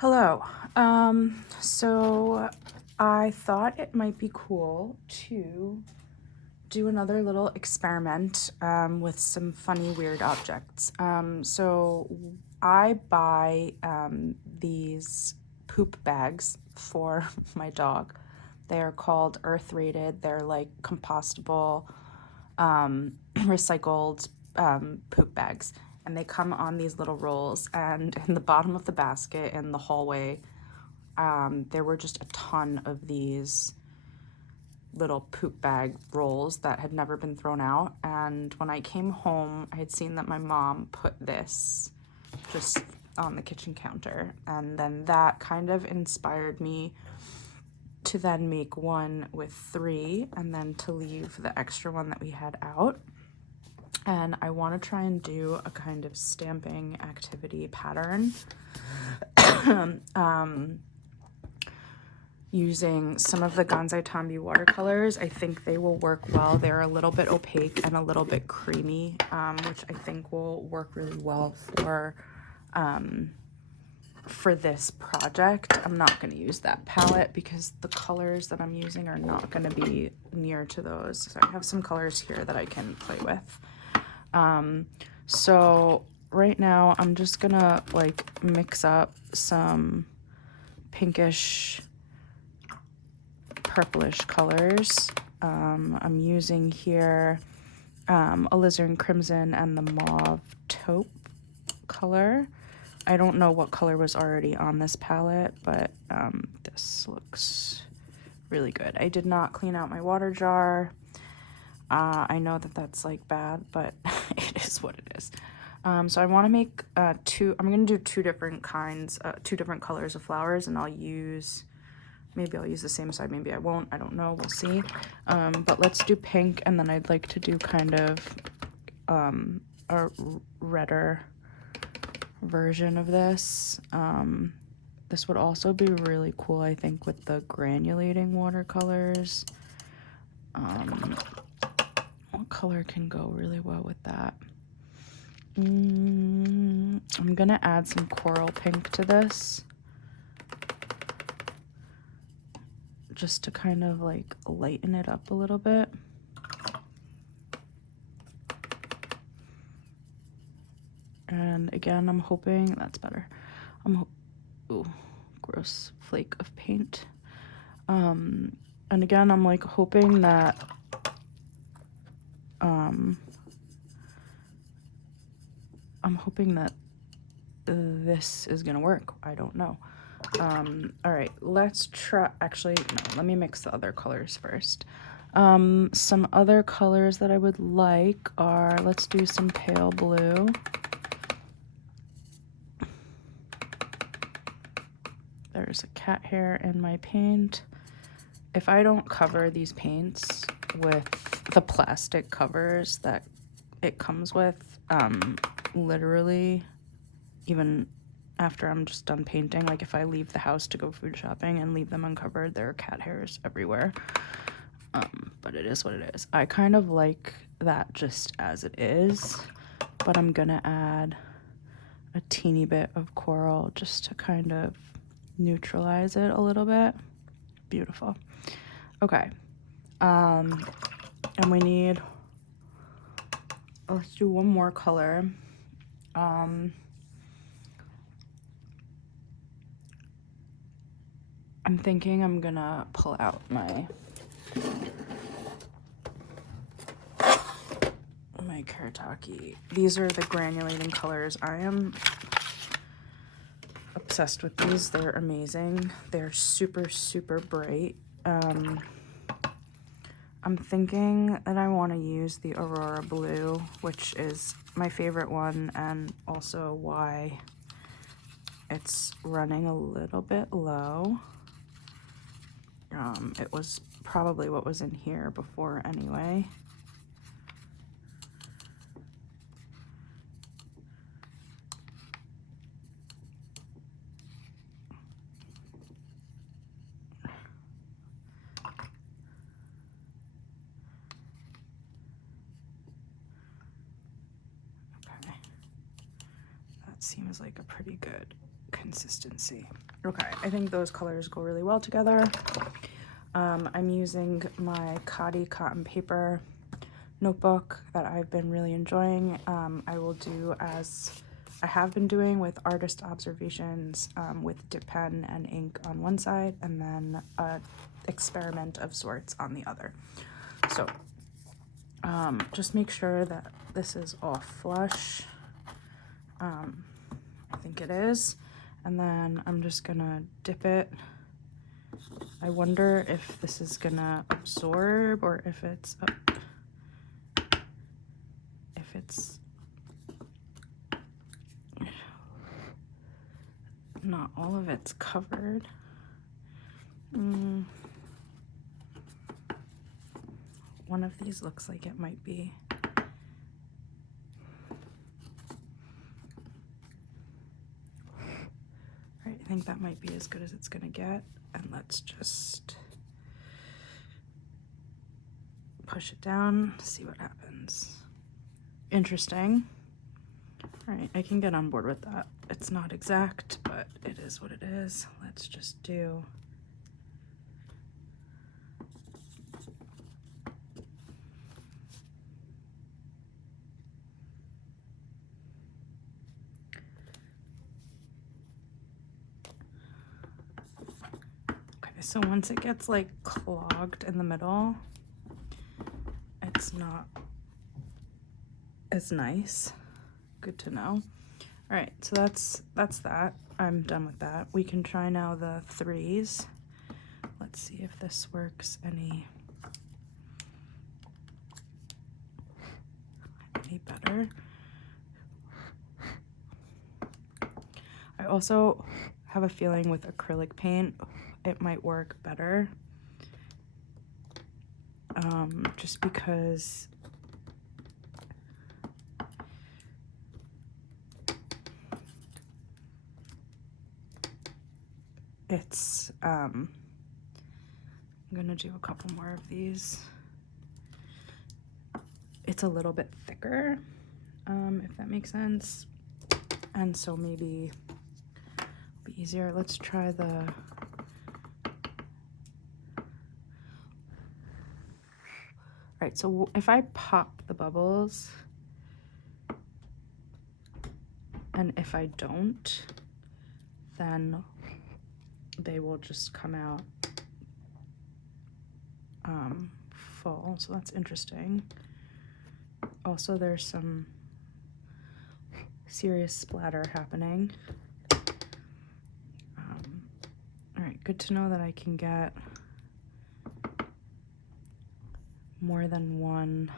Hello. So I thought it might be cool to do another little experiment with some funny, weird objects. So I buy these poop bags for my dog. They are called Earth Rated. They're like compostable, recycled poop bags. And they come on these little rolls. And in the bottom of the basket in the hallway, there were just a ton of these little poop bag rolls that had never been thrown out. And when I came home, I had seen that my mom put this just on the kitchen counter. And then that kind of inspired me to then make one with 3 and then to leave the extra one that we had out. And I want to try and do a kind of stamping activity pattern using some of the Gansai Tambi watercolors. I think they will work well. They're a little bit opaque and a little bit creamy, which I think will work really well for this project. I'm not going to use that palette because the colors that I'm using are not going to be near to those. So I have some colors here that I can play with. So right now I'm just gonna like mix up some pinkish purplish colors. I'm using here alizarin crimson and the mauve taupe color. I don't know what color was already on this palette, but this looks really good. I did not clean out my water jar. I know that that's like bad, but it is what it is. So I want to make I'm going to do 2 different kinds, 2 different colors of flowers, and maybe I'll use the same side, maybe I won't, I don't know, we'll see. But let's do pink, and then I'd like to do kind of a redder version of this. This would also be really cool, I think, with the granulating watercolors. What color can go really well with that? I'm gonna add some coral pink to this, just to kind of like lighten it up a little bit. And again, I'm hoping that's better. Ooh, gross flake of paint. And again, I'm like hoping that this is gonna work. I don't know. All right, let's try. Actually, no, let me mix the other colors first. Some other colors that I would like are, let's do some pale blue. There's a cat hair in my paint. If I don't cover these paints with the plastic covers that it comes with, literally, even after I'm just done painting, like if I leave the house to go food shopping and leave them uncovered, there are cat hairs everywhere. But it is what it is. I kind of like that just as it is, but I'm gonna add a teeny bit of coral just to kind of neutralize it a little bit. Beautiful. Okay. And we need, let's do one more color. I'm thinking I'm gonna pull out my Karataki. These are the granulating colors. I am obsessed with these. They're amazing. They're super, super bright. I'm thinking that I want to use the Aurora Blue, which is my favorite one, and also why it's running a little bit low. It was probably what was in here before anyway. Okay. That seems like a pretty good consistency. Okay, I think those colors go really well together. I'm using my Khadi cotton paper notebook that I've been really enjoying. I will do as I have been doing with artist observations with dip pen and ink on one side, and then a experiment of sorts on the other. So just make sure that this is all flush. I think it is. And then I'm just gonna dip it. I wonder if this is gonna absorb or if it's not all of it's covered. One of these looks like it might be. All right, I think that might be as good as it's gonna get. And let's just push it down, see what happens. Interesting. All right, I can get on board with that. It's not exact, but it is what it is. Let's just do. Okay, so once it gets like clogged in the middle, it's not as nice. Good to know. All right, so that's that. I'm done with that. We can try now the threes. Let's see if this works any better. I also have a feeling with acrylic paint it might work better. Just because it's I'm gonna do a couple more of these. It's a little bit thicker, if that makes sense, and so maybe it'll be easier. Let's try the right, so if I pop the bubbles and if I don't, then they will just come out full, so that's interesting. Also, there's some serious splatter happening. All right, good to know that I can get more than one.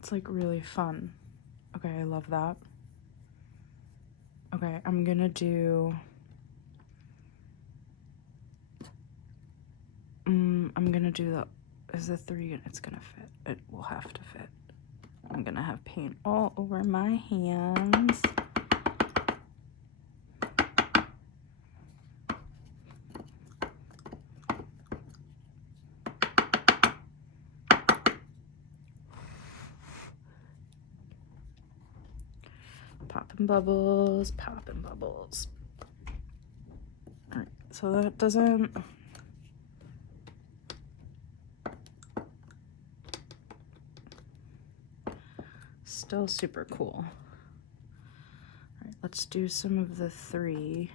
It's like really fun. Okay, I love that. Okay, I'm gonna do is the three, it's gonna fit. It will have to fit. I'm gonna have paint all over my hands. Popping bubbles, popping bubbles. All right, so that doesn't. Still super cool. All right, let's do some of the three.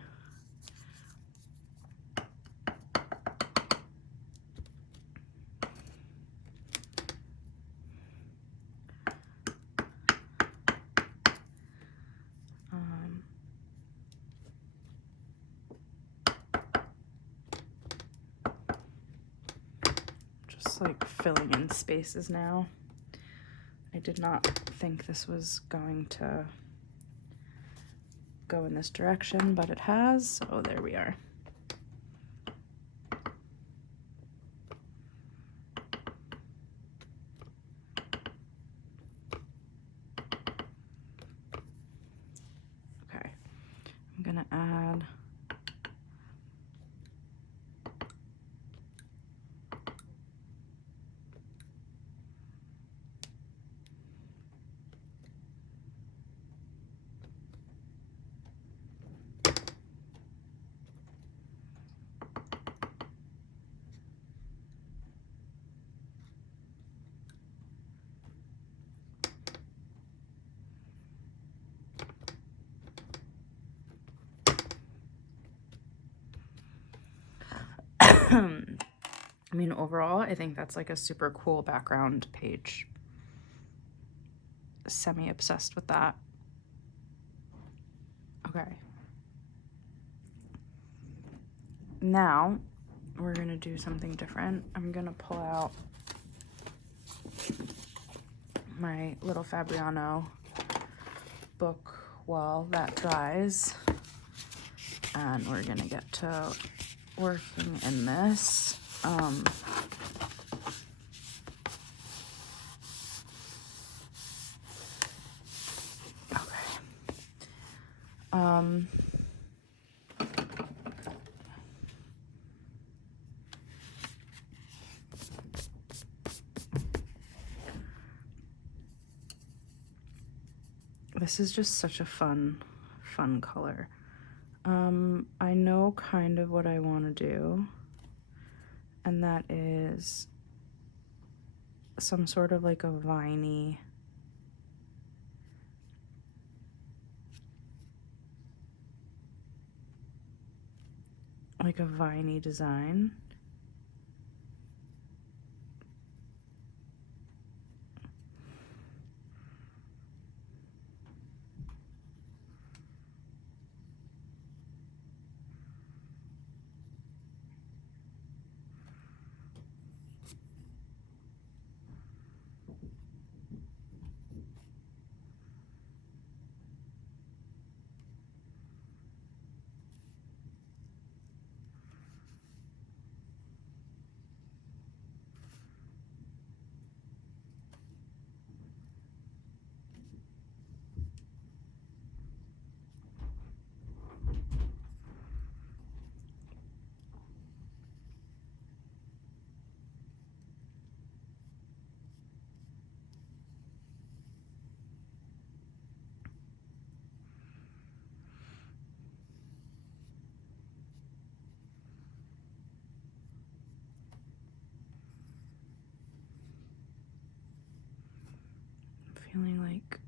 Just like filling in spaces now. I did not think this was going to go in this direction, but it has, so there we are. gonna add I mean, overall, I think that's like a super cool background page. Semi-obsessed with that. Okay. Now, we're gonna do something different. I'm gonna pull out my little Fabriano book while that dries. And we're gonna get to working in this. This is just such a fun color. I know kind of what I want to do, and that is some sort of like a viney design. Feeling like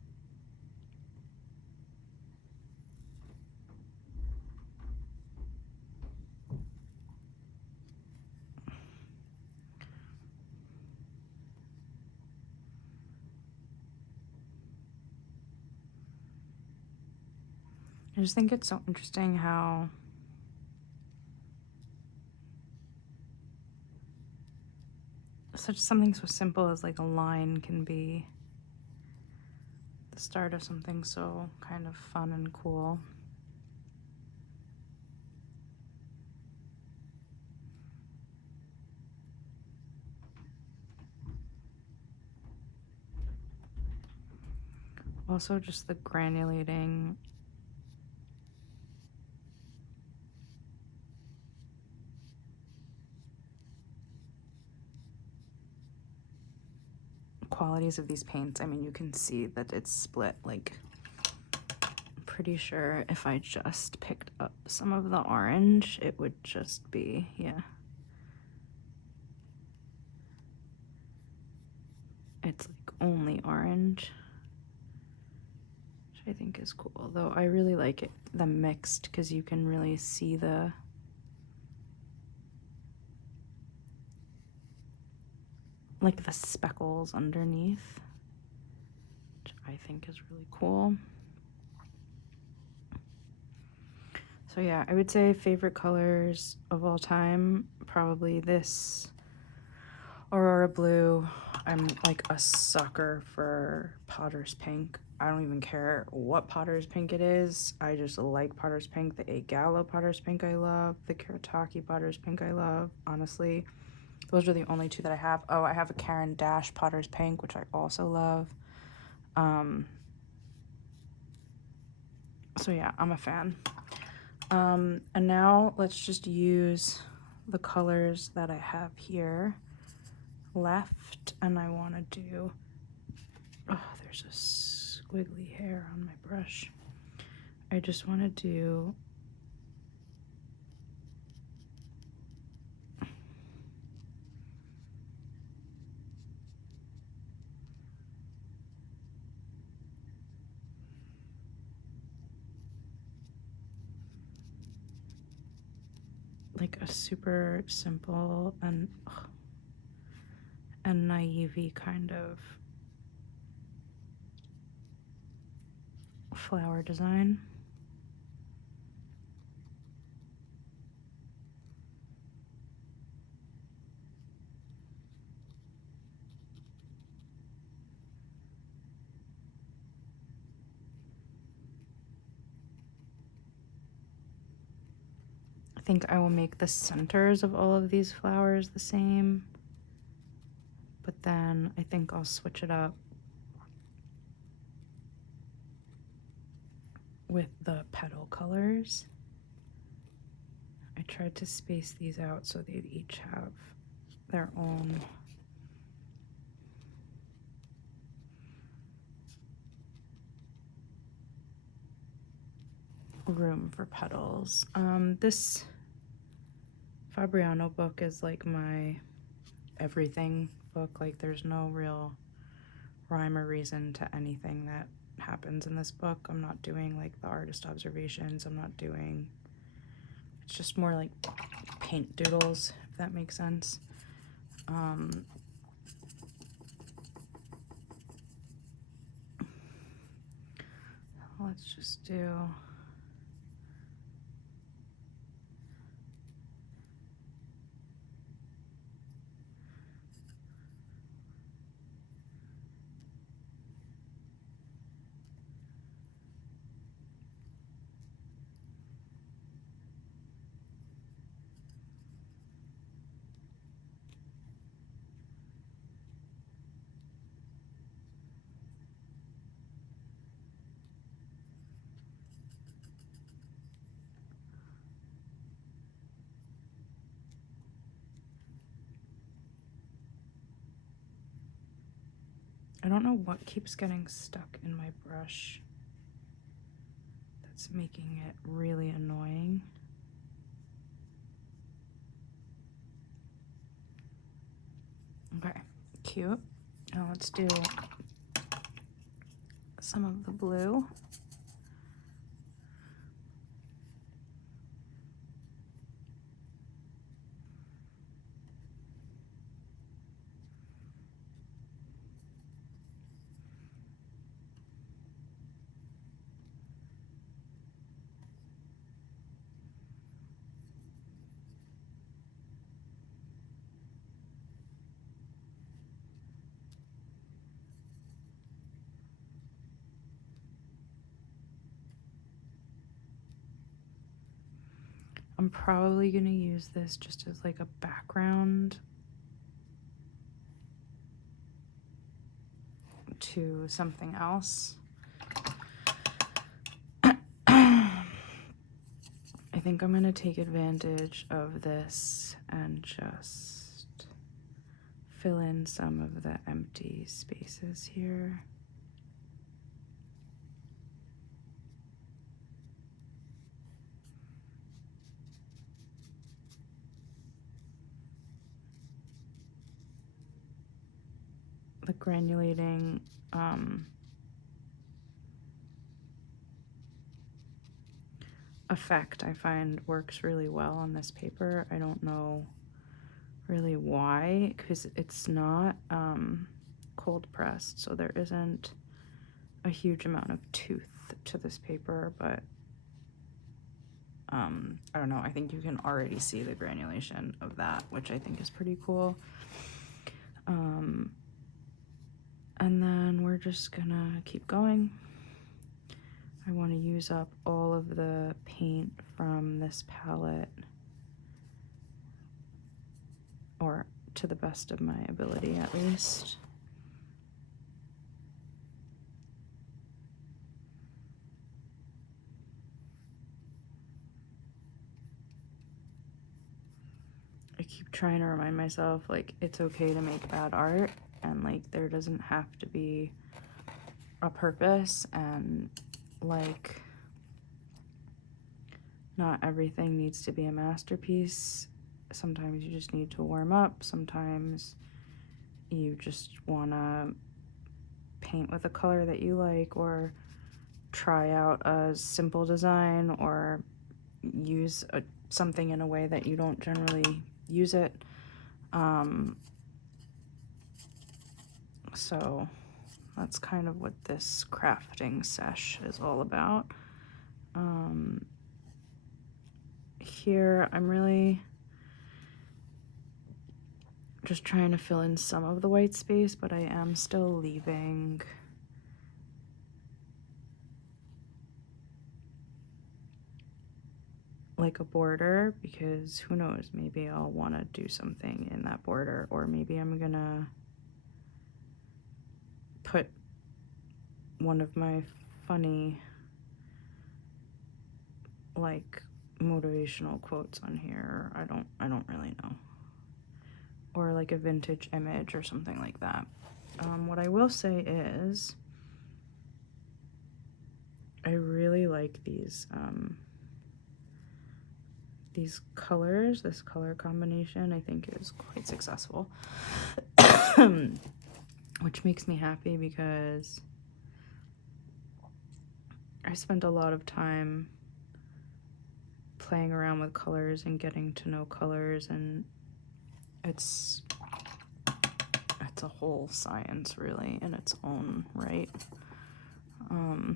I just think it's so interesting how such something so simple as like a line can be the start of something so kind of fun and cool. Also, just the granulating qualities of these paints. I mean, you can see that it's split. Like, I'm pretty sure if I just picked up some of the orange, it would just be, yeah. It's like only orange, which I think is cool. Though I really like it, the mixed, because you can really see the like the speckles underneath, which I think is really cool. So yeah, I would say favorite colors of all time, probably this Aurora Blue. I'm like a sucker for Potter's Pink. I don't even care what Potter's Pink it is. I just like Potter's Pink. The A Gallo Potter's Pink I love. The Kuretake Potter's Pink I love. Honestly, those are the only two that I have. Oh, I have a Caran d'Ache Potter's Pink, which I also love. So yeah, I'm a fan. And now let's just use the colors that I have here left, and I want to do, oh, there's a squiggly hair on my brush. I just want to do like a super simple and naive kind of flower design. I think I will make the centers of all of these flowers the same, but then I think I'll switch it up with the petal colors. I tried to space these out so they'd each have their own room for petals. This Fabriano book is like my everything book. Like there's no real rhyme or reason to anything that happens in this book. I'm not doing like the artist observations. I'm not doing, it's just more like paint doodles, if that makes sense. Let's just do I don't know what keeps getting stuck in my brush that's making it really annoying. Okay, cute. Now let's do some of the blue. I'm probably gonna use this just as like a background to something else. I think I'm gonna take advantage of this and just fill in some of the empty spaces here. The granulating effect I find works really well on this paper. I don't know really why, because it's not cold pressed, so there isn't a huge amount of tooth to this paper, but I don't know, I think you can already see the granulation of that, which I think is pretty cool. And then we're just gonna keep going. I want to use up all of the paint from this palette, or to the best of my ability at least. keep trying to remind myself, like, it's okay to make bad art, and, like, there doesn't have to be a purpose, and, like, not everything needs to be a masterpiece. Sometimes you just need to warm up. Sometimes you just want to paint with a color that you like, or try out a simple design, or use something in a way that you don't generally use it. So that's kind of what this crafting sesh is all about. Here I'm really just trying to fill in some of the white space, but I am still leaving like a border, because who knows, maybe I'll want to do something in that border, or maybe I'm gonna put one of my funny, like, motivational quotes on here. I don't really know, or like a vintage image or something like that. What I will say is I really like these colors. This color combination I think is quite successful, which makes me happy because I spent a lot of time playing around with colors and getting to know colors, and it's a whole science really in its own right. Okay.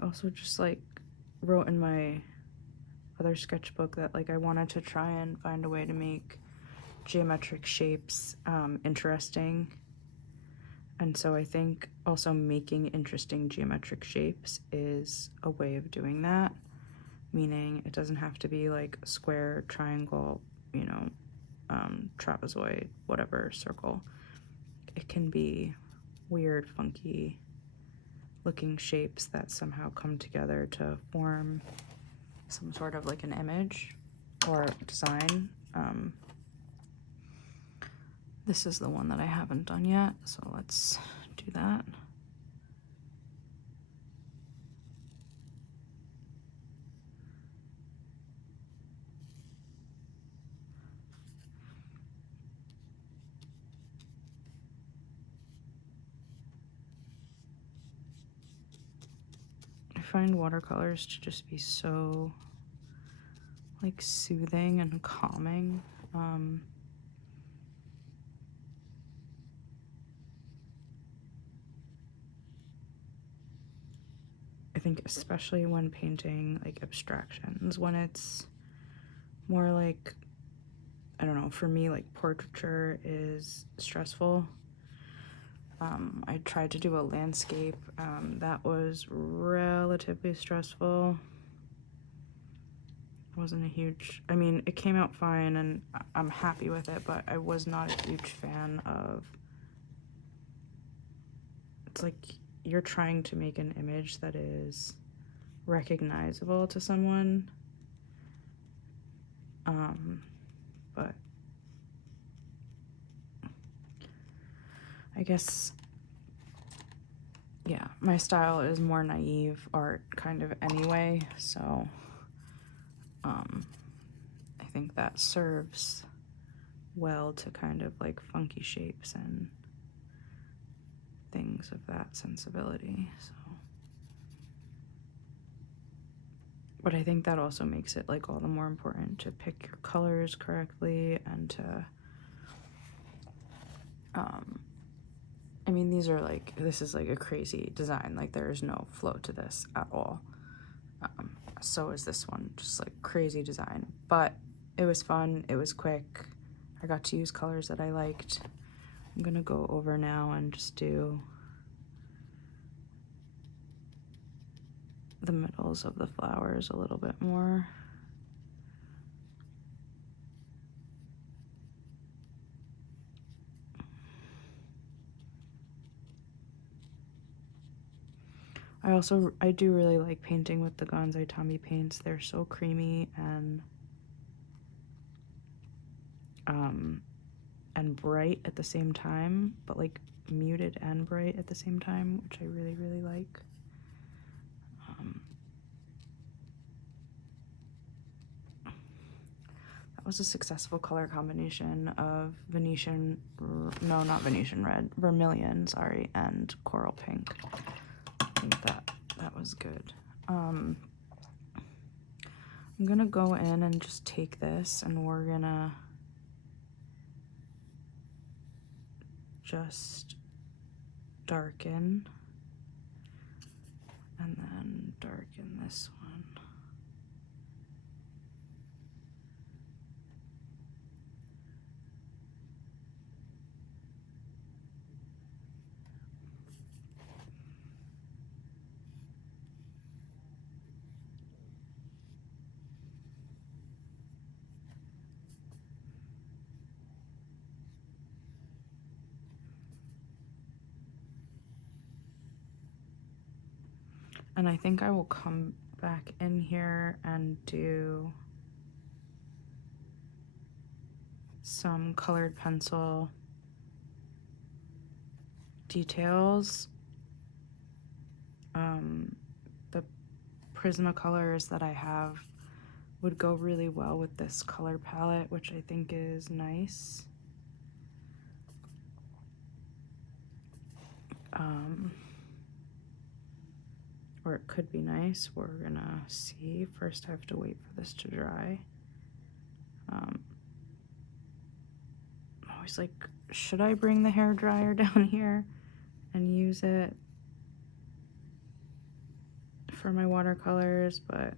I also just like wrote in my other sketchbook that like I wanted to try and find a way to make geometric shapes interesting. And so I think also making interesting geometric shapes is a way of doing that, meaning it doesn't have to be like square, triangle, you know, trapezoid, whatever, circle. It can be weird, funky looking shapes that somehow come together to form some sort of like an image or design. This is the one that I haven't done yet, so let's do that. I find watercolors to just be so like soothing and calming. I think especially when painting like abstractions, when it's more like, I don't know, for me like portraiture is stressful. I tried to do a landscape that was relatively stressful. It wasn't a huge, I mean, it came out fine and I'm happy with it, but I was not a huge fan of, it's like you're trying to make an image that is recognizable to someone, but I guess, yeah, my style is more naive art kind of anyway, so I think that serves well to kind of like funky shapes and things of that sensibility. So, but I think that also makes it like all the more important to pick your colors correctly and to I mean, these are like, this is like a crazy design, like there is no flow to this at all. So is this one, just like crazy design, but it was fun, it was quick, I got to use colors that I liked. I'm gonna go over now and just do the middles of the flowers a little bit more. I do really like painting with the Gonzai Tommy paints. They're so creamy and bright at the same time, but like muted and bright at the same time, which I really, really like. That was a successful color combination of no, not Venetian red, vermilion, sorry, and coral pink. I think that was good. I'm gonna go in and just take this, and we're gonna just darken and then darken this one. And I think I will come back in here and do some colored pencil details. The Prismacolors that I have would go really well with this color palette, which I think is nice. Or it could be nice. We're gonna see. First, I have to wait for this to dry. Always like, should I bring the hair dryer down here and use it for my watercolors? But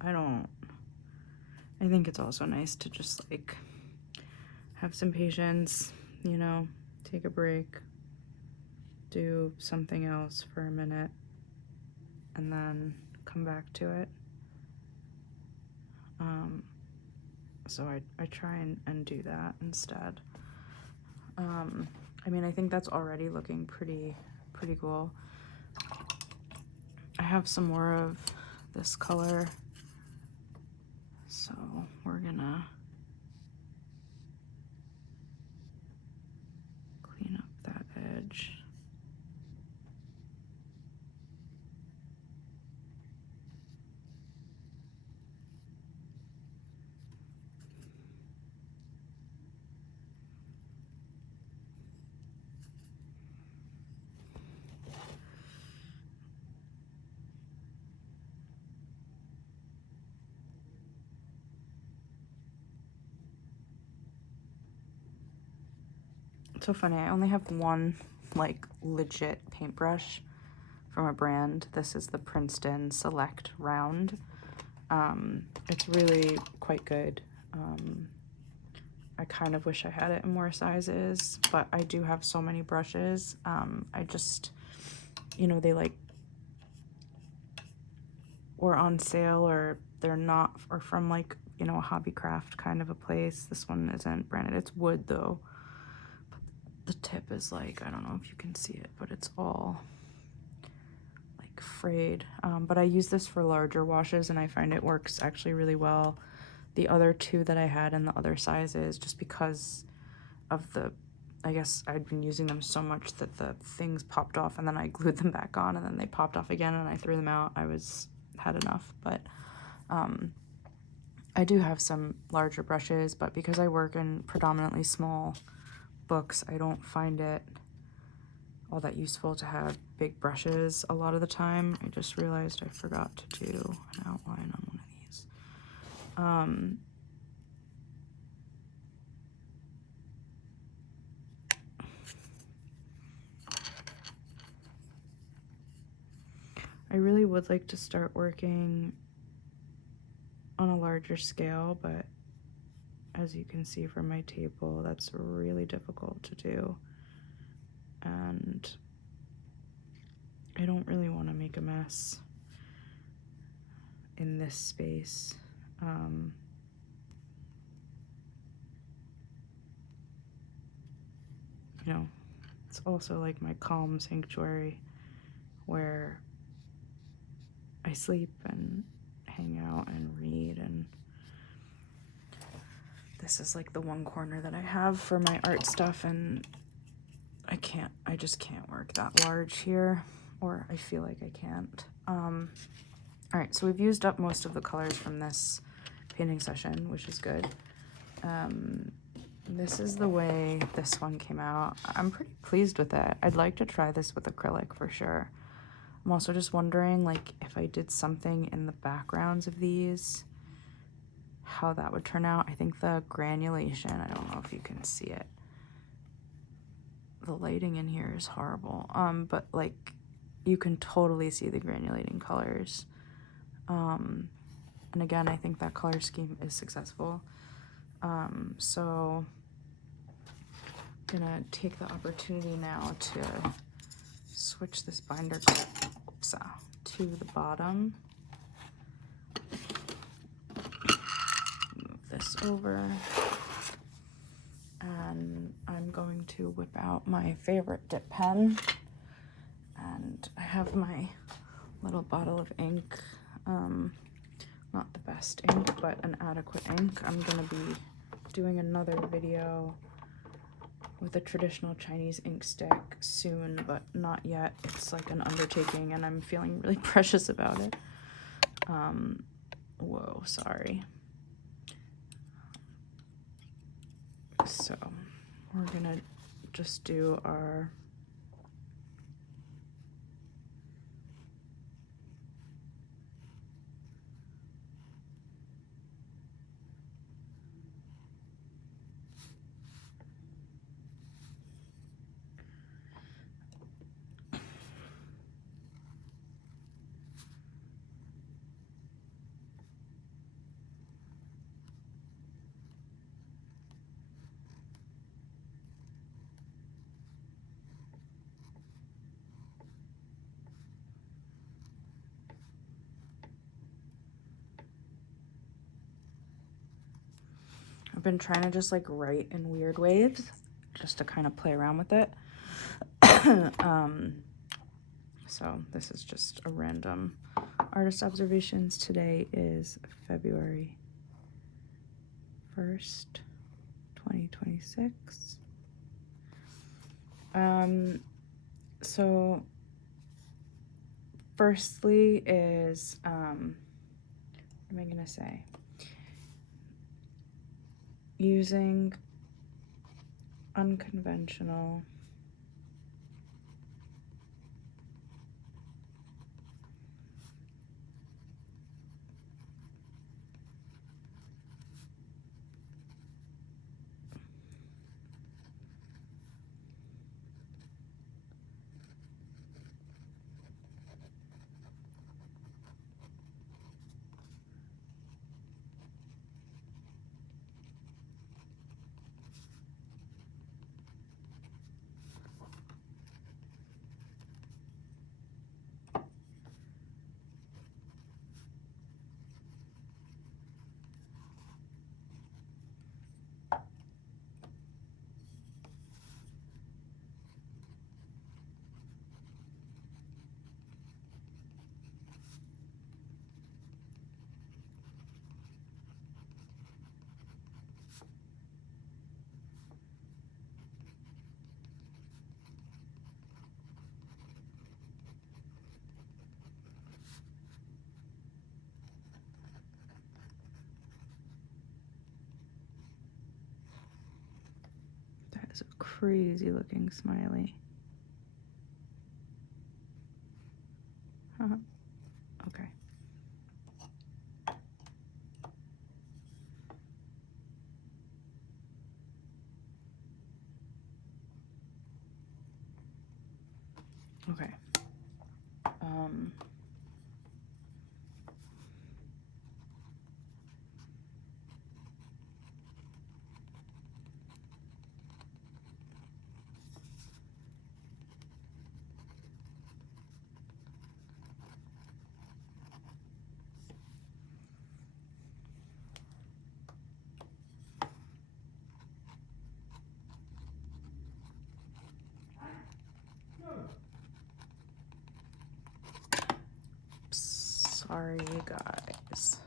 I don't. I think it's also nice to just like have some patience, you know, take a break, do something else for a minute, and then come back to it. So I try and do that instead. I mean, I think that's already looking pretty cool. I have some more of this color, so we're gonna clean up that edge. It's so funny, I only have one like legit paintbrush from a brand. This is the Princeton Select Round. It's really quite good. I kind of wish I had it in more sizes, but I do have so many brushes. I just, you know, they like or on sale, or they're not, or from like, you know, a hobby craft kind of a place. This one isn't branded. It's wood though. But the tip is like, I don't know if you can see it, but it's all like frayed. But I use this for larger washes and I find it works actually really well. The other two that I had in the other sizes, just because of the, I guess I'd been using them so much that the things popped off, and then I glued them back on and then they popped off again and I threw them out. Had enough. But I do have some larger brushes, but because I work in predominantly small books, I don't find it all that useful to have big brushes a lot of the time. I just realized I forgot to do an outline on one of these. I really would like to start working on a larger scale, but as you can see from my table, that's really difficult to do. And I don't really want to make a mess in this space. You know, it's also like my calm sanctuary where I sleep and hang out and read, and this is like the one corner that I have for my art stuff, and I just can't work that large here, or I feel like I can't. All right, so we've used up most of the colors from this painting session, which is good. This is the way this one came out. I'm pretty pleased with it. I'd like to try this with acrylic for sure. I'm also just wondering, like, if I did something in the backgrounds of these, how that would turn out. I think the granulation, I don't know if you can see it. The lighting in here is horrible. But like, you can totally see the granulating colors. And again, I think that color scheme is successful. So I'm gonna take the opportunity now to switch this binder clip to the bottom. Move this over. And I'm going to whip out my favorite dip pen. And I have my little bottle of ink. Not the best ink, but an adequate ink. I'm gonna be doing another video with a traditional Chinese ink stick soon, but not yet. It's like an undertaking, and I'm feeling really precious about it. Whoa, sorry. So we're gonna just do our I've been trying to just like write in weird ways just to kind of play around with it. So this is just a random artist observations. Today is February 1st, 2026. So firstly is, what am I gonna say? Using unconventional That is a crazy looking smiley. Okay. Okay. Sorry, guys.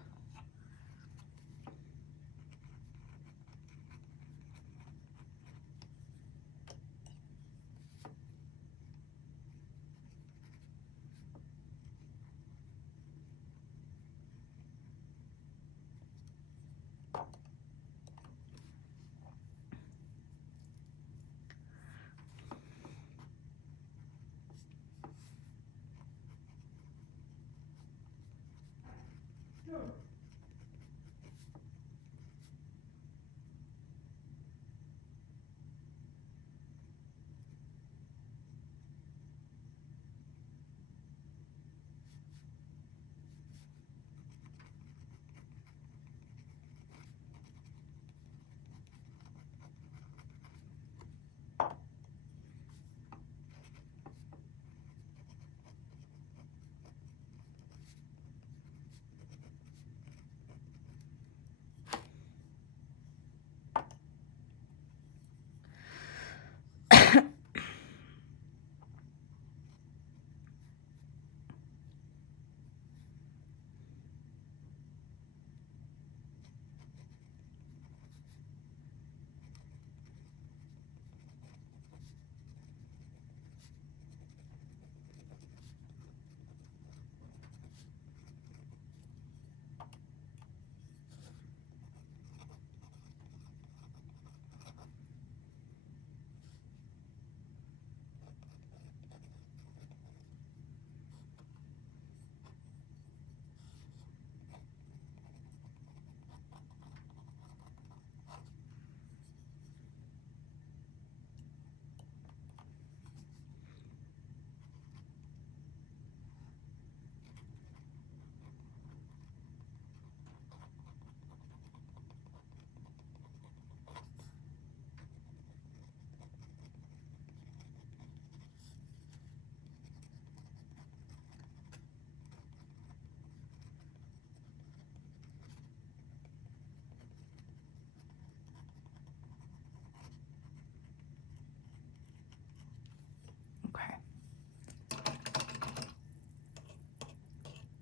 Okay.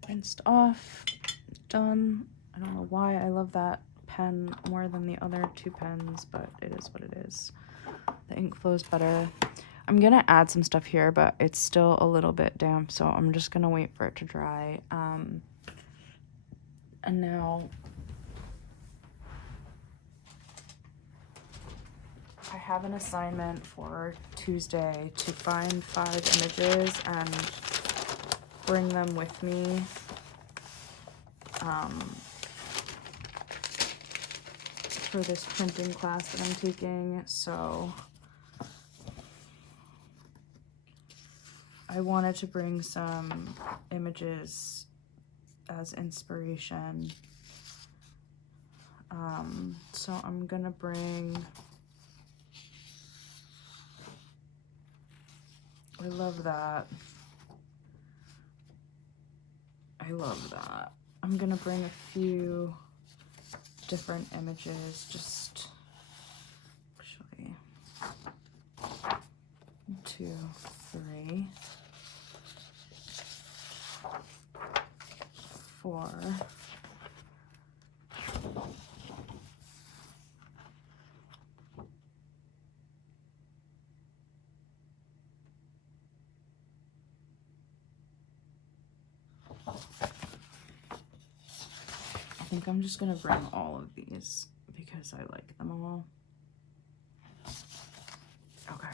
Rinsed off. Done. I don't know why I love that pen more than the other two pens, but it is what it is. The ink flows better. I'm gonna add some stuff here, but it's still a little bit damp, so I'm just gonna wait for it to dry. And now I have an assignment for Tuesday to find 5 images and bring them with me. For this printing class that I'm taking, so I wanted to bring some images as inspiration. So I'm gonna bring, I love that. I love that. I'm gonna bring a few different images, just actually 1, 2, 3, 4. I think I'm just gonna bring all of these because I like them all. Okay.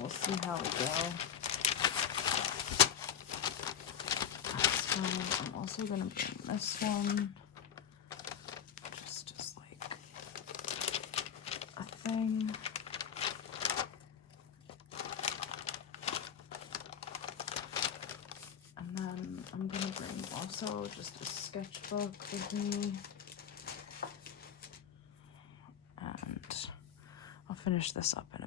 We'll see how we go. So I'm also gonna bring this one, just as like a thing. And then I'm gonna bring also just a sketchbook with me. And I'll finish this up in